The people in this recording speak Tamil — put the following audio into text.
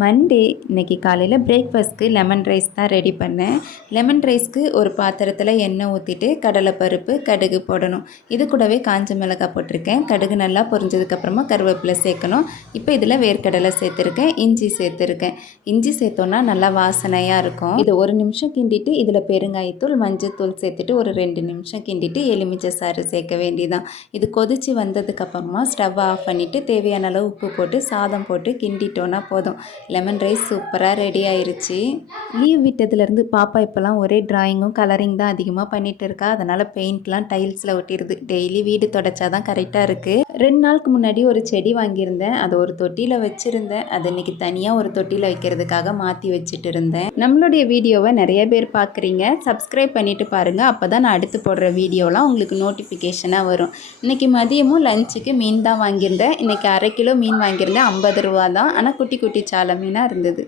மண்டே இன்றைக்கி காலையில் பிரேக்ஃபாஸ்ட்க்கு லெமன் ரைஸ் தான் ரெடி பண்ணேன். லெமன் ரைஸ்க்கு ஒரு பாத்திரத்தில் எண்ணெய் ஊற்றிட்டு கடலைப்பருப்பு, கடுகு போடணும். இது கூடவே காஞ்ச மிளகாய் போட்டிருக்கேன். கடுகு நல்லா பொரிஞ்சதுக்கப்புறமா கருவேப்பிலை சேர்க்கணும். இப்போ இதில் வேர்க்கடலை சேர்த்துருக்கேன், இஞ்சி சேர்த்துருக்கேன். இஞ்சி சேர்த்தோன்னா நல்லா வாசனையாக இருக்கும். இது 1 நிமிஷம் கிண்டிட்டு இதில் பெருங்காயத்தூள், மஞ்சத்தூள் சேர்த்துட்டு ஒரு 2 நிமிஷம் கிண்டிட்டு எலுமிச்சை சாறு சேர்க்க வேண்டியதான். இது கொதித்து வந்ததுக்கப்புறமா ஸ்டவ் ஆஃப் பண்ணிவிட்டு தேவையான அளவு உப்பு போட்டு சாதம் போட்டு கிண்டிட்டோன்னா போதும். லெமன் ரைஸ் சூப்பராக ரெடி ஆயிருச்சு. லீவ் விட்டதுலேருந்து பாப்பா இப்போலாம் ஒரே ட்ராயிங்கும் கலரிங் தான் அதிகமாக பண்ணிகிட்டு இருக்கா. அதனால் பெயிண்ட்லாம் டைல்ஸில் ஒட்டிடுது. டெய்லி வீடு தொடச்சா தான் கரெக்டாக இருக்குது. 2 நாளுக்கு முன்னாடி ஒரு செடி வாங்கியிருந்தேன். அதை ஒரு தொட்டியில் வச்சுருந்தேன். அது இன்றைக்கி தனியாக ஒரு தொட்டியில் வைக்கிறதுக்காக மாற்றி வச்சுட்டு இருந்தேன். நம்மளுடைய வீடியோவை நிறைய பேர் பார்க்குறீங்க. சப்ஸ்கிரைப் பண்ணிவிட்டு பாருங்கள். அப்போ தான் நான் அடுத்து போடுற வீடியோலாம் உங்களுக்கு நோட்டிஃபிகேஷனாக வரும். இன்றைக்கி மதியமும் லஞ்சுக்கு மீன் தான் வாங்கியிருந்தேன். இன்றைக்கி 1/2 கிலோ மீன் வாங்கியிருந்தேன். 50 ரூபா தான். ஆனால் குட்டி குட்டி சாலை மீனாக இருந்தது.